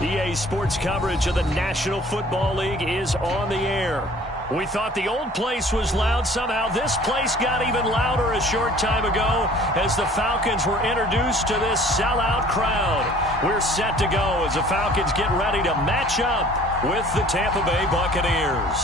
EA Sports coverage of the National Football League is on the air. We thought the old place was loud. Somehow this place got even louder a short time ago as the Falcons were introduced to this sellout crowd. We're set to go as the Falcons get ready to match up with the Tampa Bay Buccaneers.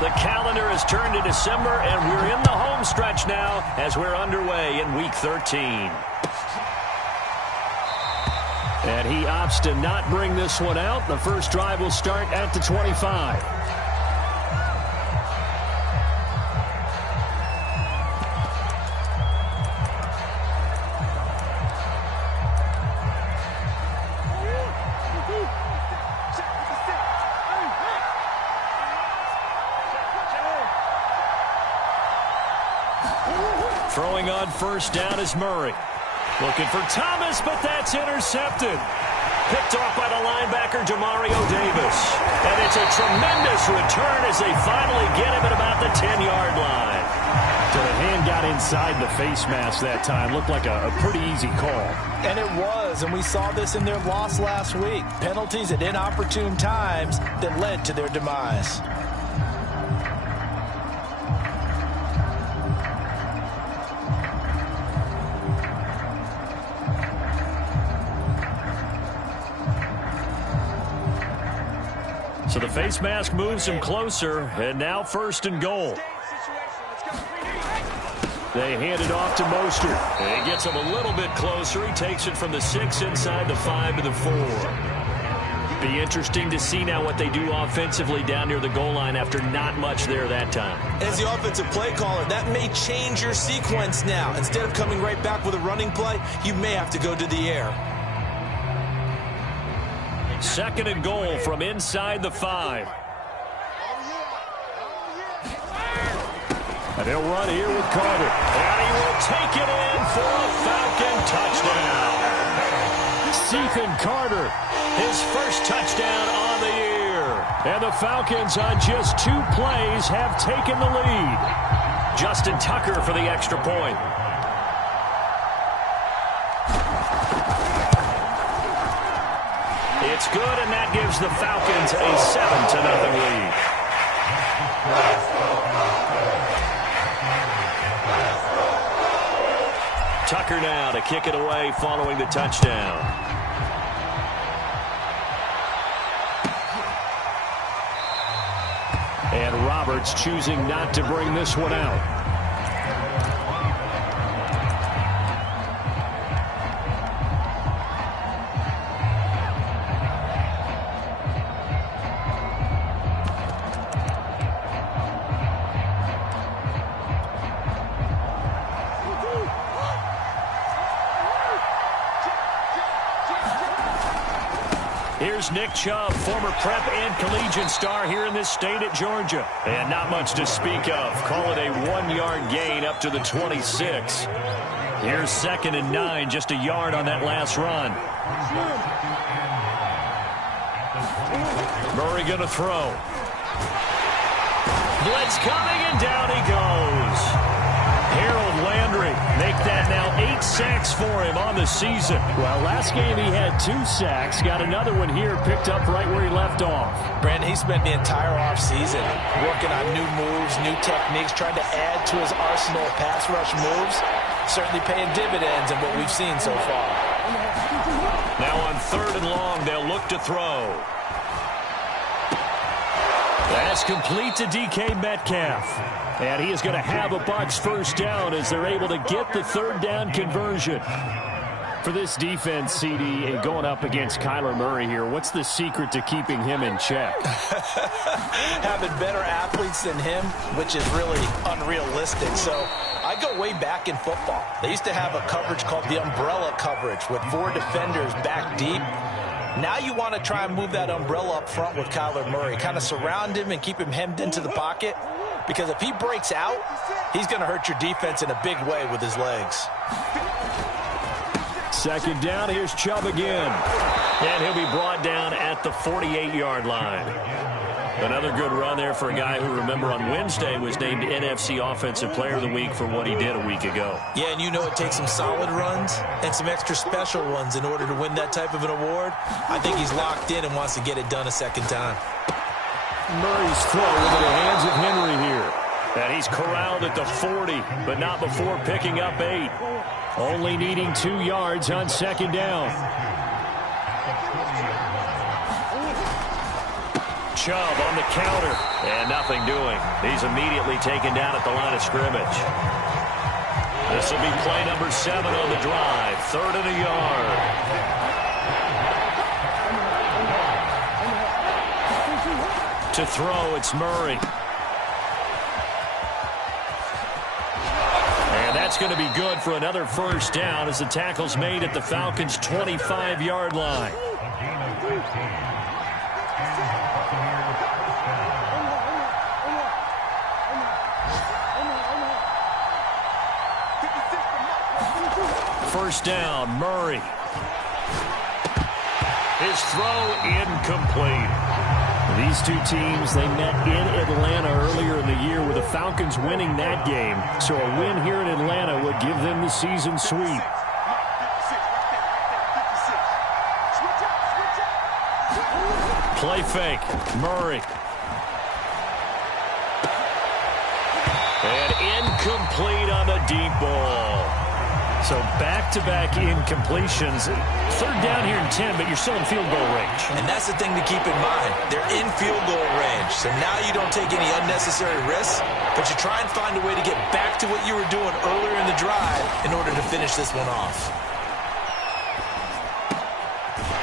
The calendar has turned to December, and we're in the home stretch now as we're underway in Week 13. And he opts to not bring this one out. The first drive will start at the 25. Throwing on first down is Murray. Looking for Thomas, but that's intercepted. Picked off by the linebacker, Demario Davis. And it's a tremendous return as they finally get him at about the 10-yard line. So the hand got inside the face mask that time. Looked like a pretty easy call. And it was, and we saw this in their loss last week. Penalties at inopportune times that led to their demise. So the face mask moves him closer, and now first and goal. They hand it off to Mostert. And he gets him a little bit closer. He takes it from the 6 inside the 5 to the 4. Be interesting to see now what they do offensively down near the goal line after not much there that time. As the offensive play caller, that may change your sequence now. Instead of coming right back with a running play, you may have to go to the air. Second and goal from inside the 5. And they'll run here with Carter. And he will take it in for a Falcon touchdown. Ethan Carter, his first touchdown on the year. And the Falcons on just 2 plays have taken the lead. Justin Tucker for the extra point. It's good, and that gives the Falcons a 7-0 lead. Tucker now to kick it away following the touchdown. And Roberts choosing not to bring this one out. Here's Nick Chubb, former prep and collegiate star here in this state at Georgia. And not much to speak of. Call it a 1-yard gain up to the 26. Here's 2nd and 9, just a yard on that last run. Murray going to throw. Blitz coming, and down he goes. Harold Landry make that now 8 sacks for him on the season. Well, last game he had 2 sacks. Got another one here, picked up right where he left off. Brandon, he spent the entire offseason working on new moves, new techniques, trying to add to his arsenal of pass rush moves. Certainly paying dividends in what we've seen so far. Now on 3rd and long, they'll look to throw. That's complete to DK Metcalf. And he is going to have a Bucs first down as they're able to get the 3rd down conversion. For this defense, CD, going up against Kyler Murray here, what's the secret to keeping him in check? Having better athletes than him, which is really unrealistic. So I go way back in football. They used to have a coverage called the umbrella coverage with 4 defenders back deep. Now you want to try and move that umbrella up front with Kyler Murray. Kind of surround him and keep him hemmed into the pocket. Because if he breaks out, he's going to hurt your defense in a big way with his legs. 2nd down, here's Chubb again. And he'll be brought down at the 48-yard line. Another good run there for a guy who, remember, on Wednesday was named NFC Offensive Player of the Week for what he did a week ago. Yeah, and you know it takes some solid runs and some extra special ones in order to win that type of an award. I think he's locked in and wants to get it done a second time. Murray's throw into the hands of Henry here. And he's corralled at the 40, but not before picking up 8. Only needing 2 yards on second down. Chubb on the counter, and nothing doing. He's immediately taken down at the line of scrimmage. This will be play number 7 on the drive. 3rd and a yard. To throw, it's Murray. And that's going to be good for another first down as the tackle's made at the Falcons' 25-yard line. First down, Murray. His throw incomplete. These two teams, they met in Atlanta earlier in the year with the Falcons winning that game. So a win here in Atlanta would give them the season sweep. Play fake, Murray. And incomplete on the deep ball. So back-to-back incompletions. 3rd down here in 10, but you're still in field goal range. And that's the thing to keep in mind. They're in field goal range. So now you don't take any unnecessary risks, but you try and find a way to get back to what you were doing earlier in the drive in order to finish this one off.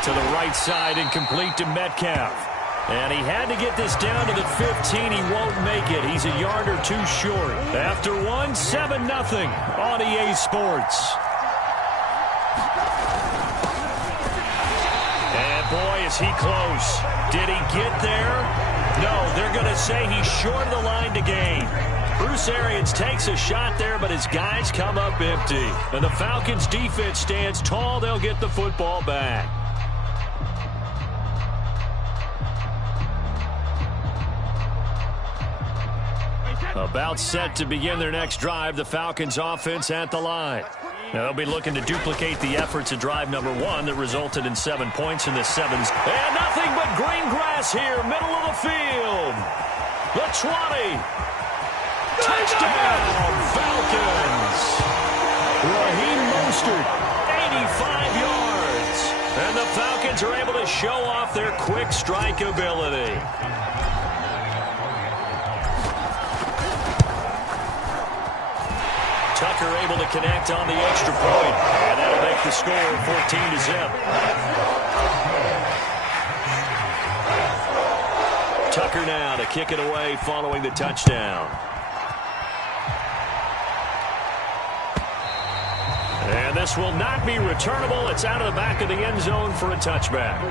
To the right side and complete to Metcalf. And he had to get this down to the 15. He won't make it. He's a yard or 2 short. After one, 7-0 on EA Sports. And boy, is he close. Did he get there? No, they're going to say he's short of the line to gain. Bruce Arians takes a shot there, but his guys come up empty. And the Falcons defense stands tall. They'll get the football back. About set to begin their next drive, the Falcons offense at the line. Now they'll be looking to duplicate the efforts of drive number 1 that resulted in 7 points in the 7s. And nothing but green grass here, middle of the field. The 20. Touchdown, Falcons. Raheem Mostert, 85 yards. And the Falcons are able to show off their quick strike ability. Tucker able to connect on the extra point. And that'll make the score 14-0. Tucker now to kick it away following the touchdown. And this will not be returnable. It's out of the back of the end zone for a touchback.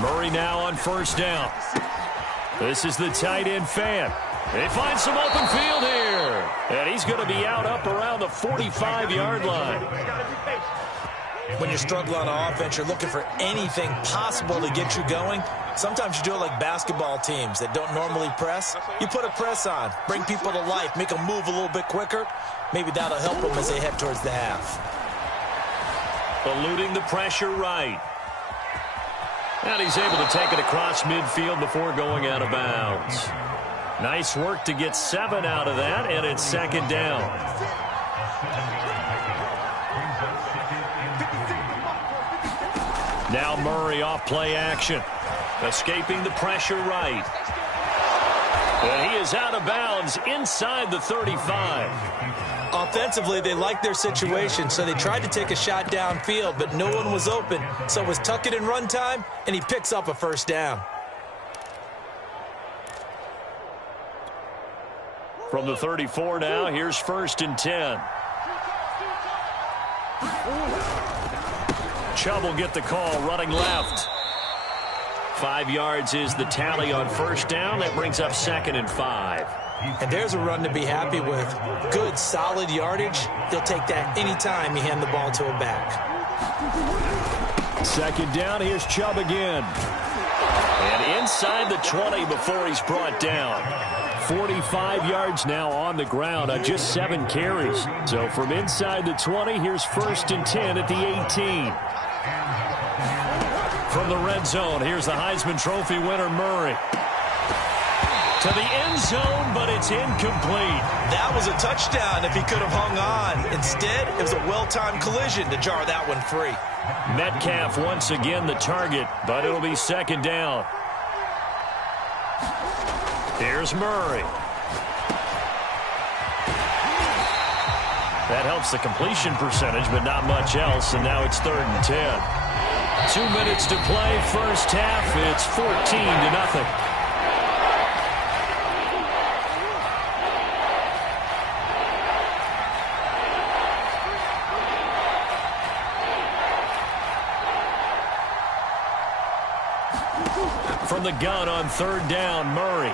Murray now on first down. This is the tight end fan. They find some open field here. And he's going to be out up around the 45-yard line. When you're struggling on offense, you're looking for anything possible to get you going. Sometimes you do it like basketball teams that don't normally press. You put a press on, bring people to life, make them move a little bit quicker. Maybe that'll help them as they head towards the half. Eluding the pressure right. And he's able to take it across midfield before going out of bounds. Nice work to get 7 out of that, and it's second down. Now Murray off play action. Escaping the pressure right. And he is out of bounds inside the 35. Offensively, they liked their situation, so they tried to take a shot downfield, but no one was open. So it was tuck it in run time, and he picks up a first down. From the 34 now, here's 1st and 10. Chubb will get the call, running left. 5 yards is the tally on first down. That brings up 2nd and 5. And there's a run to be happy with. Good, solid yardage. He'll take that anytime you hand the ball to a back. Second down, here's Chubb again. And inside the 20 before he's brought down. 45 yards now on the ground on just 7 carries. So from inside the 20, here's 1st and 10 at the 18. From the red zone, here's the Heisman Trophy winner, Murray. To the end zone, but it's incomplete. That was a touchdown if he could have hung on. Instead, it was a well-timed collision to jar that one free. Metcalf once again the target, but it'll be second down. Here's Murray. That helps the completion percentage, but not much else, and now it's 3rd and 10. 2 minutes to play, first half. It's 14-0. From the gun on 3rd down, Murray.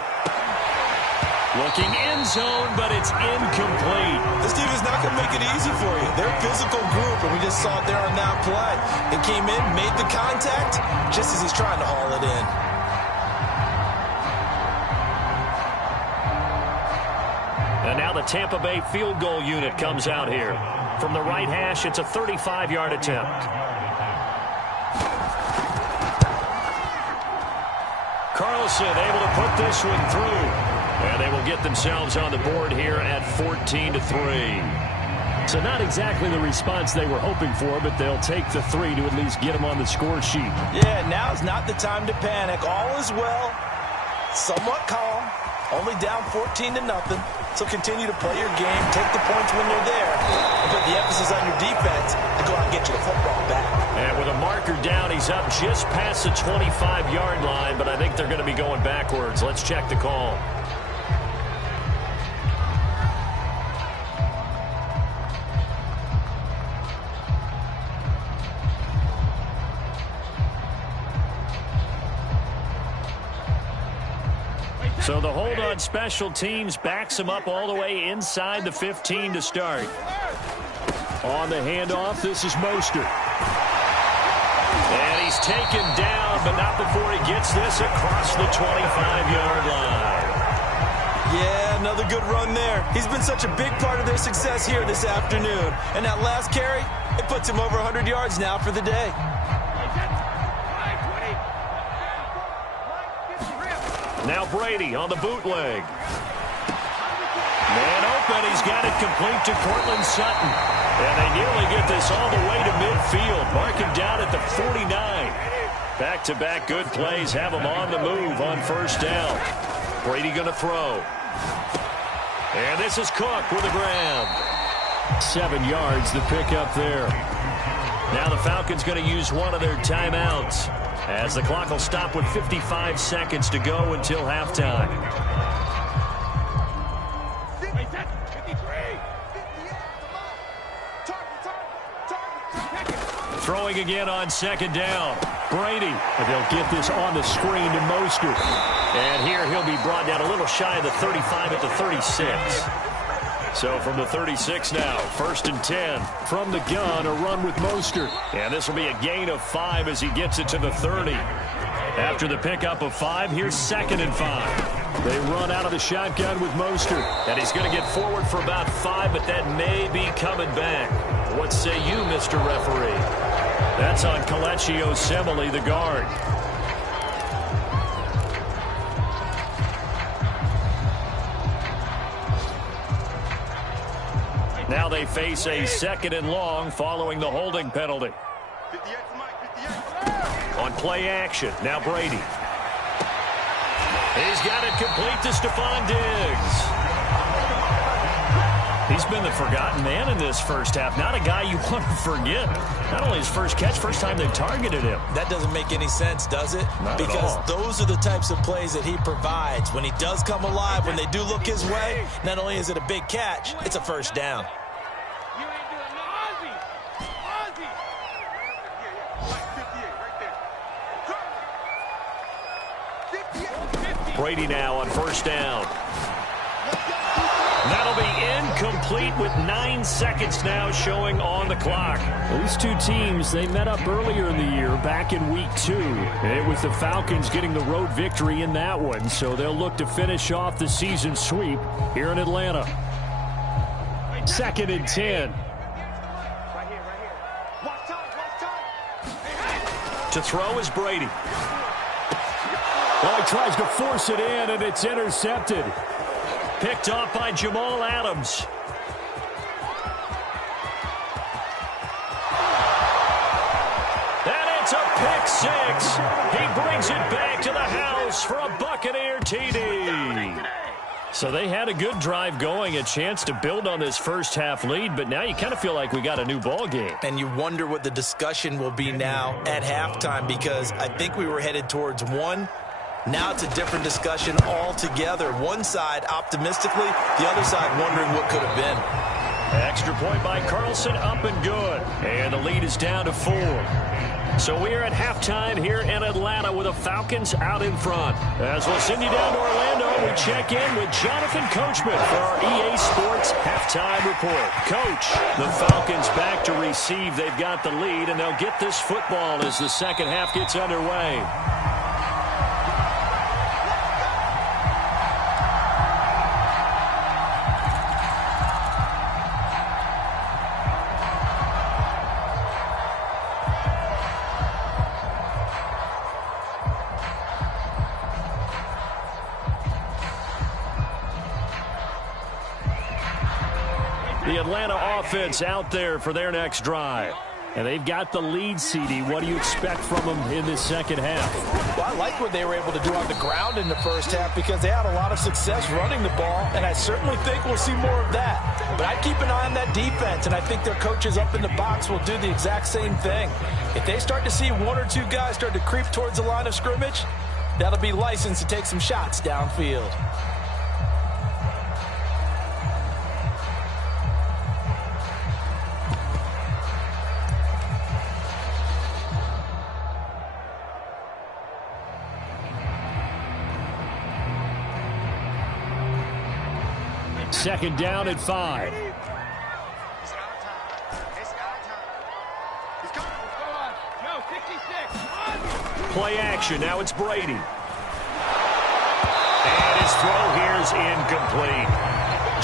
Looking end zone, but it's incomplete. This team is not going to make it easy for you. They're a physical group, and we just saw it there on that play. It came in, made the contact, just as he's trying to haul it in. And now the Tampa Bay field goal unit comes out here. From the right hash, it's a 35-yard attempt. Carlson able to put this one through. And they will get themselves on the board here at 14-3. So not exactly the response they were hoping for, but they'll take the 3 to at least get them on the score sheet. Yeah, now's not the time to panic. All is well. Somewhat calm. Only down 14-0. So continue to play your game. Take the points when you're there. And put the emphasis on your defense to go out and get you the football back. And with a marker down, he's up just past the 25-yard line, but I think they're going to be going backwards. Let's check the call. So the hold on special teams backs him up all the way inside the 15 to start. On the handoff, this is Mostert. And he's taken down, but not before he gets this across the 25-yard line. Yeah, another good run there. He's been such a big part of their success here this afternoon. And that last carry, it puts him over 100 yards now for the day. Now Brady on the bootleg. Man open, he's got it complete to Courtland Sutton. And they nearly get this all the way to midfield. Mark him down at the 49. Back-to-back good plays have him on the move on 1st down. Brady going to throw. And this is Cook with a grab. 7 yards the pick up there. Now the Falcons going to use one of their timeouts, as the clock will stop with 55 seconds to go until halftime. Throwing again on 2nd down. Brady. And they'll get this on the screen to Mostert. And here he'll be brought down a little shy of the 35 at the 36. So from the 36 now, 1st and 10. From the gun, a run with Mostert. And this will be a gain of 5 as he gets it to the 30. After the pickup of 5, here's 2nd and 5. They run out of the shotgun with Mostert. And he's going to get forward for about 5, but that may be coming back. What say you, Mr. Referee? That's on Kelechi Osemele, the guard. Now they face a 2nd and long following the holding penalty. On play action, now Brady. He's got it complete to Stephon Diggs. He's been the forgotten man in this first half. Not a guy you want to forget. Not only his first catch, first time they've targeted him. That doesn't make any sense, does it? Not because at all. Those are the types of plays that he provides. When he does come alive, when they do look his way, not only is it a big catch, it's a 1st down. Brady now on 1st down. That'll be incomplete with 9 seconds now showing on the clock. These two teams, they met up earlier in the year, back in week 2. It was the Falcons getting the road victory in that one, so they'll look to finish off the season sweep here in Atlanta. 2nd and 10. To throw is Brady. Well, he tries to force it in, and it's intercepted. Picked off by Jamal Adams. And it's a pick six. He brings it back to the house for a Buccaneer TD. So they had a good drive going, a chance to build on this first half lead, but now you kind of feel like we got a new ball game. And you wonder what the discussion will be now at halftime, because I think we were headed towards one. Now it's a different discussion altogether. One side optimistically, the other side wondering what could have been. Extra point by Carlson, up and good. And the lead is down to 4. So we are at halftime here in Atlanta with the Falcons out in front. As we'll send you down to Orlando, we check in with Jonathan Coachman for our EA Sports Halftime Report. Coach, the Falcons back to receive. They've got the lead, and they'll get this football as the second half gets underway. The Atlanta offense out there for their next drive. And they've got the lead, CD. What do you expect from them in this second half? Well, I like what they were able to do on the ground in the first half, because they had a lot of success running the ball, and I certainly think we'll see more of that. But I'd keep an eye on that defense, and I think their coaches up in the box will do the exact same thing. If they start to see 1 or 2 guys start to creep towards the line of scrimmage, that'll be licensed to take some shots downfield. Second down at 5. Play action. Now it's Brady. And his throw here is incomplete.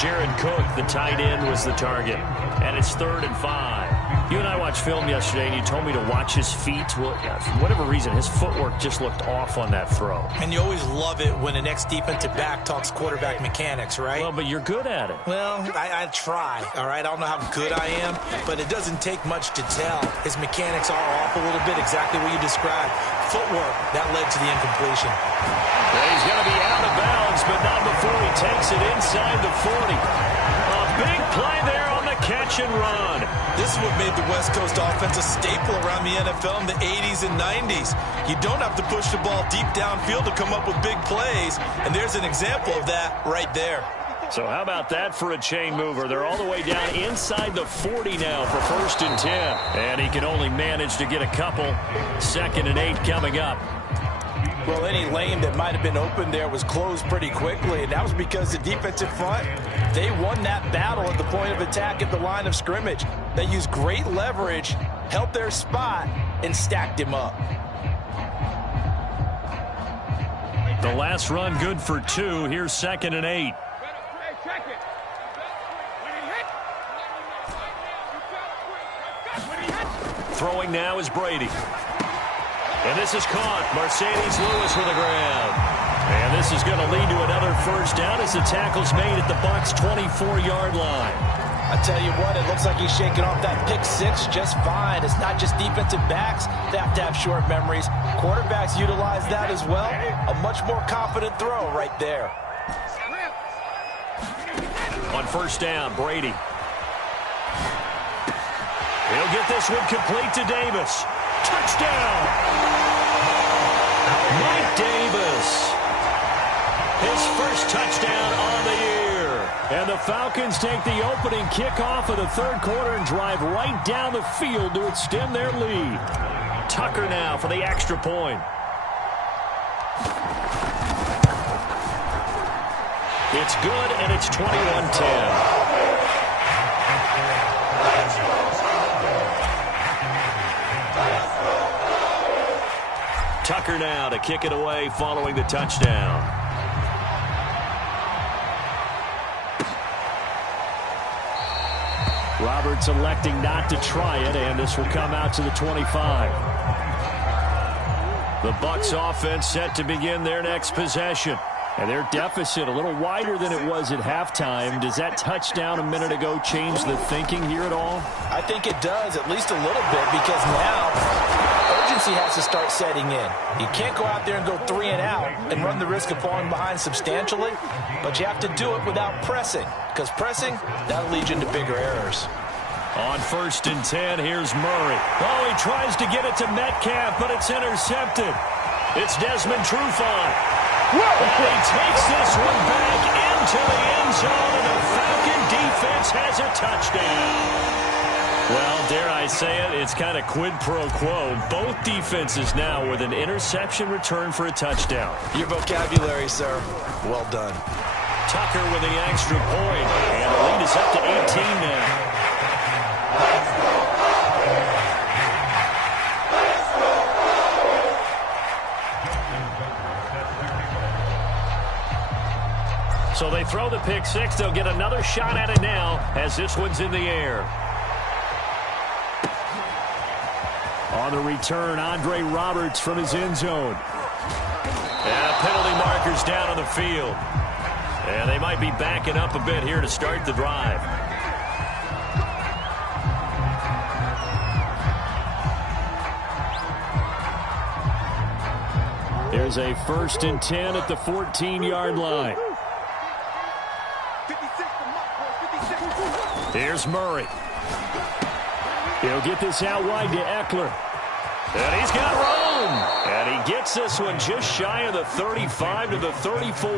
Jared Cook, the tight end, was the target. And it's 3rd and 5. You and I watched film yesterday, and you told me to watch his feet. Well, yeah, for whatever reason, his footwork just looked off on that throw. And you always love it when the next defensive back talks quarterback mechanics, right? Well, but you're good at it. Well, I try, all right? I don't know how good I am, but it doesn't take much to tell. His mechanics are off a little bit, exactly what you described. Footwork, that led to the incompletion. Well, he's going to be out of bounds, but not before he takes it inside the 40. A big play there on the catch and run. This is what made the West Coast offense a staple around the NFL in the 80s and 90s. You don't have to push the ball deep downfield to come up with big plays, and there's an example of that right there. So how about that for a chain mover? They're all the way down inside the 40 now for 1st and 10. And he can only manage to get a couple. 2nd and 8 coming up. Well, any lane that might have been open there was closed pretty quickly, and that was because the defensive front, they won that battle at the point of attack at the line of scrimmage. They used great leverage, held their spot, and stacked him up. The last run good for 2. Here's 2nd and 8. Throwing now is Brady. And this is caught. Mercedes Lewis with a grab. And this is going to lead to another first down as the tackle's made at the Bucs' 24-yard line. I tell you what, it looks like he's shaking off that pick six just fine. It's not just defensive backs that have to have short memories. Quarterbacks utilize that as well. A much more confident throw right there. On first down, Brady. He'll get this one complete to Davis. Touchdown! Mike Davis. His first touchdown on the year. And the Falcons take the opening kickoff of the 3rd quarter and drive right down the field to extend their lead. Tucker now for the extra point. It's good, and it's 21-10. Tucker now to kick it away following the touchdown. Roberts electing not to try it, and this will come out to the 25. The Bucs offense set to begin their next possession. And their deficit a little wider than it was at halftime. Does that touchdown a minute ago change the thinking here at all? I think it does, at least a little bit, because now urgency has to start setting in. You can't go out there and go 3 and out and run the risk of falling behind substantially, but you have to do it without pressing, because pressing, that'll lead you into bigger errors. On 1st and 10, here's Murray. Oh, he tries to get it to Metcalf, but it's intercepted. It's Desmond Trufant. And he takes this one back into the end zone, and the Falcon defense has a touchdown. Well, dare I say it, it's kind of quid pro quo. Both defenses now with an interception return for a touchdown. Your vocabulary, sir. Well done. Tucker with the extra point, and the lead is up to 18 now. So they throw the pick six. They'll get another shot at it now as this one's in the air. On the return, Andre Roberts from his end zone. And penalty markers down on the field. And they might be backing up a bit here to start the drive. There's a 1st and 10 at the 14-yard line. Here's Murray. He'll get this out wide to Eckler. And he's got room. And he gets this one just shy of the 35 to the 34.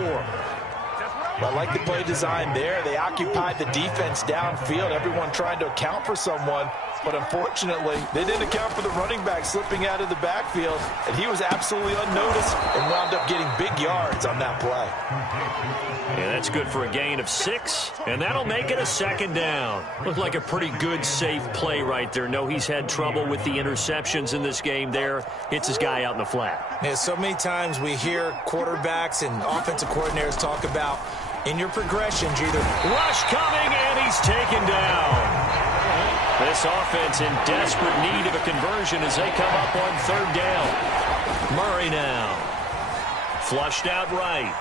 I like the play design there. They occupied the defense downfield, everyone trying to account for someone. But unfortunately, they didn't account for the running back slipping out of the backfield, and he was absolutely unnoticed and wound up getting big yards on that play. And that's good for a gain of 6, and that'll make it a 2nd down. Looked like a pretty good, safe play right there. No, he's had trouble with the interceptions in this game there. Hits his guy out in the flat. Yeah, so many times we hear quarterbacks and offensive coordinators talk about in your progressions, either rush coming, and he's taken down. This offense in desperate need of a conversion as they come up on 3rd down. Murray now. Flushed out right.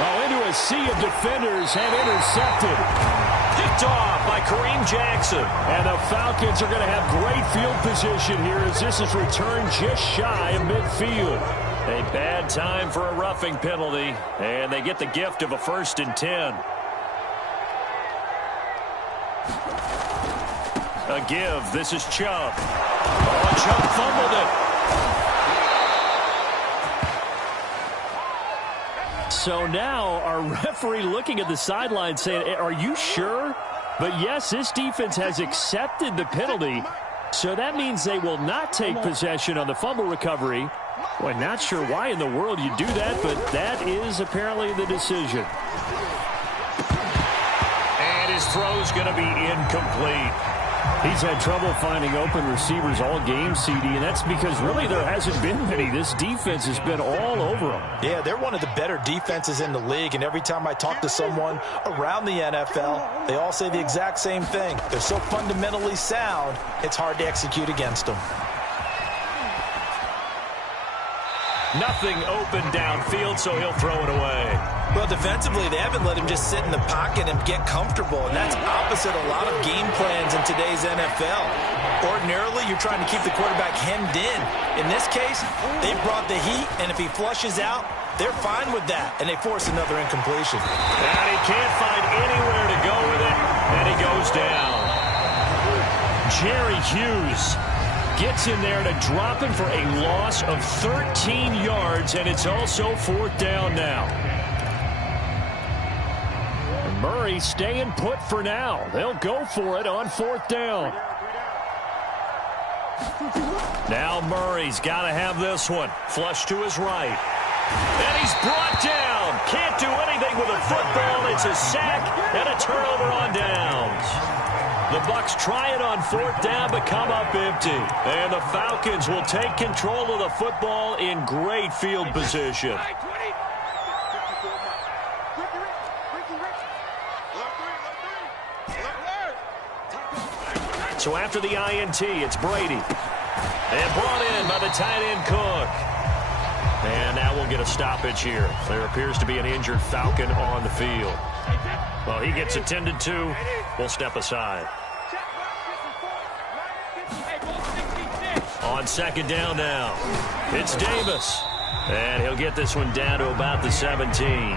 Oh, into a sea of defenders and intercepted. Picked off by Kareem Jackson. And the Falcons are going to have great field position here as this is returned just shy of midfield. A bad time for a roughing penalty, and they get the gift of a 1st and 10. A give. This is Chubb. Oh, Chubb fumbled it. So now our referee looking at the sideline saying, are you sure? But yes, this defense has accepted the penalty. So that means they will not take possession on the fumble recovery. Well, not sure why in the world you do that, but that is apparently the decision. And his throw's going to be incomplete. He's had trouble finding open receivers all game, CD, and that's because really there hasn't been many. This defense has been all over them. Yeah, they're one of the better defenses in the league, and every time I talk to someone around the NFL, they all say the exact same thing. They're so fundamentally sound, it's hard to execute against them. Nothing open downfield, so he'll throw it away. Well, defensively, they haven't let him just sit in the pocket and get comfortable, and that's opposite a lot of game plans in today's NFL. Ordinarily, you're trying to keep the quarterback hemmed in. In this case, they brought the heat, and if he flushes out, they're fine with that, and they force another incompletion. And he can't find anywhere to go with it, and he goes down. Jerry Hughes gets in there to drop him for a loss of 13 yards, and it's also 4th down now. Murray staying put for now. They'll go for it on 4th down. Now Murray's got to have this one. Flush to his right. And he's brought down. Can't do anything with a football. It's a sack and a turnover on downs. The Bucs try it on 4th down, but come up empty. And the Falcons will take control of the football in great field position. So after the INT, it's Brady. And brought in by the tight end Cook. And now we'll get a stoppage here. There appears to be an injured Falcon on the field. Well, he gets attended to. We'll step aside. On 2nd down now, it's Davis. And he'll get this one down to about the 17.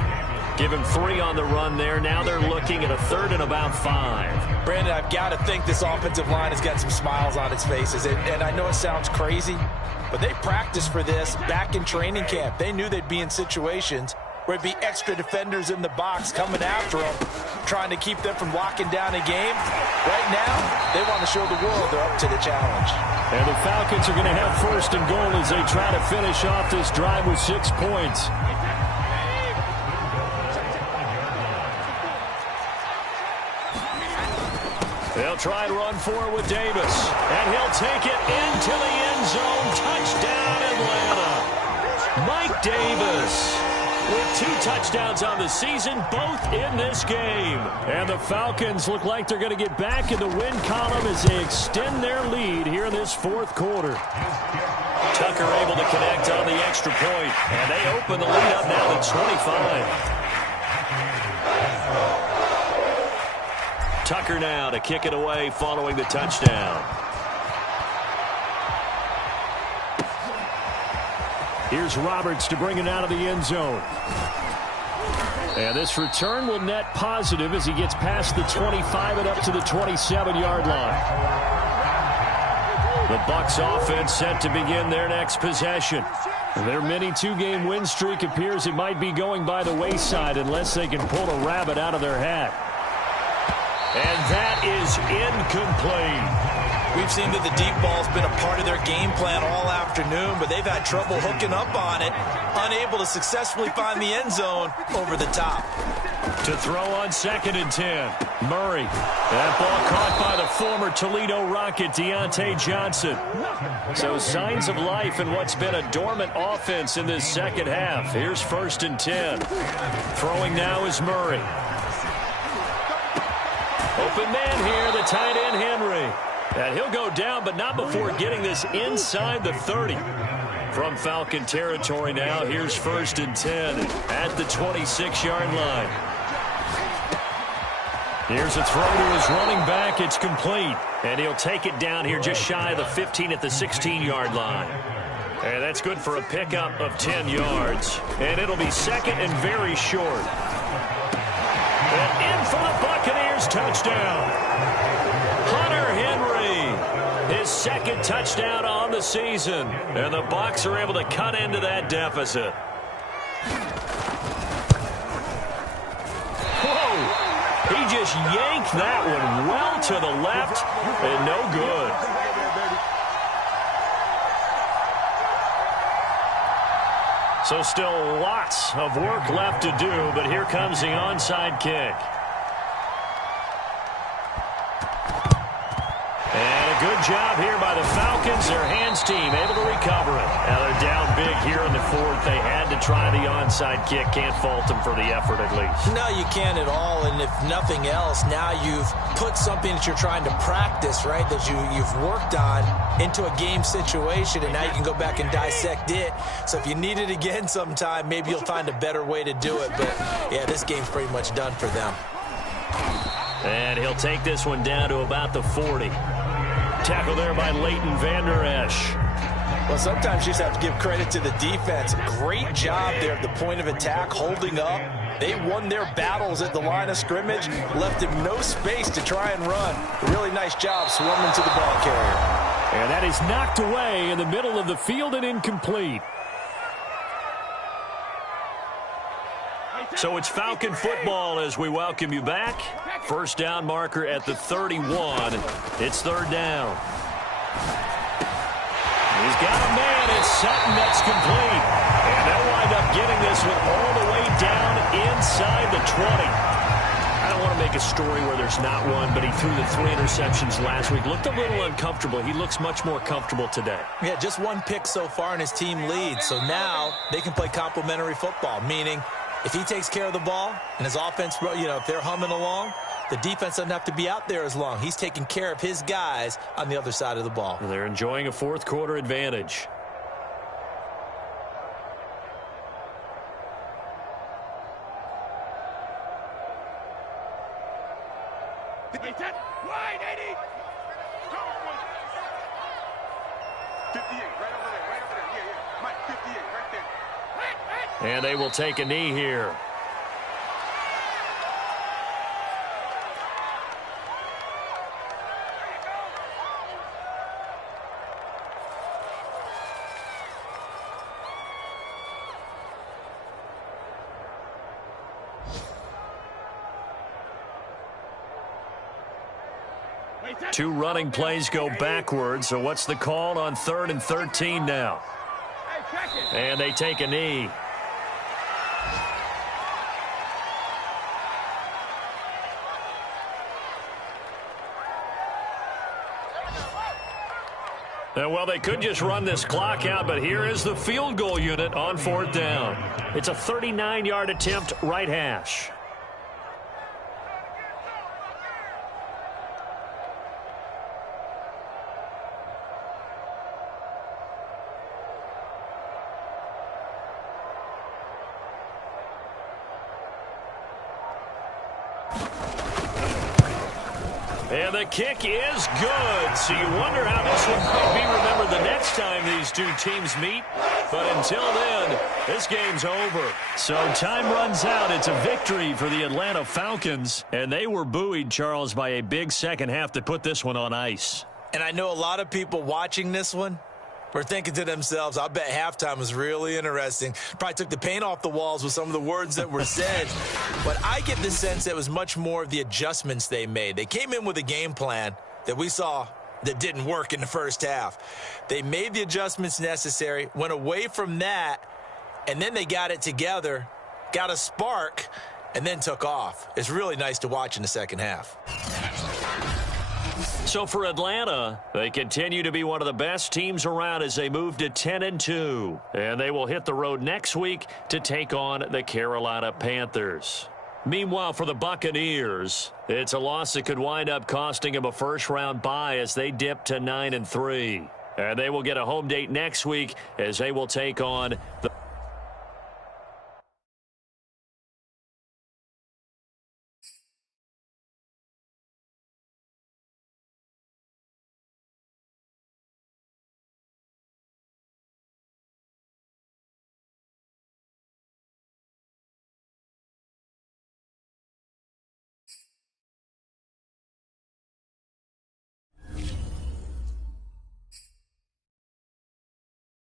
Give him 3 on the run there. Now they're looking at a 3rd and about 5. Brandon, I've got to think this offensive line has got some smiles on its faces. And I know it sounds crazy, but they practiced for this back in training camp. They knew they'd be in situations where it'd be extra defenders in the box coming after them, trying to keep them from locking down a game. Right now, they want to show the world they're up to the challenge. And the Falcons are going to have 1st and goal as they try to finish off this drive with 6 points. They'll try and run forward with Davis. And he'll take it into the end zone. Touchdown, Atlanta. Mike Davis with 2 touchdowns on the season, both in this game. And the Falcons look like they're going to get back in the win column as they extend their lead here in this 4th quarter. Tucker able to connect on the extra point. And they open the lead up now to 25. Tucker now to kick it away following the touchdown. Here's Roberts to bring it out of the end zone. And this return will net positive as he gets past the 25 and up to the 27-yard line. The Bucs offense set to begin their next possession. Their mini 2-game win streak appears it might be going by the wayside unless they can pull a rabbit out of their hat. And that is incomplete. We've seen that the deep ball's been a part of their game plan all afternoon, but they've had trouble hooking up on it, unable to successfully find the end zone over the top. To throw on 2nd and 10. Murray. That ball caught by the former Toledo Rocket, Deontay Johnson. So signs of life in what's been a dormant offense in this second half. Here's 1st and 10. Throwing now is Murray. Open man here, the tight end Henry. And he'll go down, but not before getting this inside the 30. From Falcon territory now, here's 1st and 10 at the 26-yard line. Here's a throw to his running back. It's complete. And he'll take it down here just shy of the 15 at the 16-yard line. And that's good for a pickup of 10 yards. And it'll be 2nd and very short. And in for the Buccaneers touchdown. Hunter Henry, his 2nd touchdown on the season. And the Bucs are able to cut into that deficit. Whoa, he just yanked that one well to the left and no good. So still lots of work left to do, but here comes the onside kick. And a good job here by the Falcons. Their hands team able to recover it. Now they're down big here in the 4th. They had to try the onside kick. Can't fault them for the effort at least. No, you can't at all. And if nothing else, now you've put something that you're trying to practice, right, that you've worked on into a game situation, and now you can go back and dissect it. So if you need it again sometime, maybe you'll find a better way to do it. But, yeah, this game's pretty much done for them. And he'll take this one down to about the 40. Tackle there by Leighton Vander Esch. Well, sometimes you just have to give credit to the defense. Great job there at the point of attack, holding up. They won their battles at the line of scrimmage, left him no space to try and run. Really nice job swarming to the ball carrier. And that is knocked away in the middle of the field and incomplete. So it's Falcon football as we welcome you back. 1st down marker at the 31. It's 3rd down. He's got a man. It's Sutton that's complete. And they'll wind up getting went all the way down inside the 20. I don't want to make a story where there's not one, but he threw the 3 interceptions last week. Looked a little uncomfortable. He looks much more comfortable today. Yeah, just 1 pick so far and his team leads. So now they can play complementary football, meaning if he takes care of the ball and his offense, if they're humming along, the defense doesn't have to be out there as long. He's taking care of his guys on the other side of the ball. They're enjoying a fourth quarter advantage. Wide, 80. 58, right over there. Yeah. Mike, 58, right there. And they will take a knee here. Two running plays go backwards, so what's the call on 3rd and 13 now? And they take a knee. And well, they could just run this clock out, but here is the field goal unit on 4th down. It's a 39-yard attempt, right hash. And the kick is good. So you wonder how this one might be remembered the next time these two teams meet. But until then, this game's over. So time runs out. It's a victory for the Atlanta Falcons. And they were buoyed, Charles, by a big second half to put this one on ice. And I know a lot of people watching this one were thinking to themselves, I bet halftime was really interesting. Probably took the paint off the walls with some of the words that were said. But I get the sense that it was much more of the adjustments they made. They came in with a game plan that we saw that didn't work in the first half. They made the adjustments necessary, went away from that, and then they got it together, got a spark, and then took off. It's really nice to watch in the second half. So for Atlanta, they continue to be one of the best teams around as they move to 10-2. And they will hit the road next week to take on the Carolina Panthers. Meanwhile, for the Buccaneers, it's a loss that could wind up costing them a first-round bye as they dip to 9-3. And they will get a home date next week as they will take on the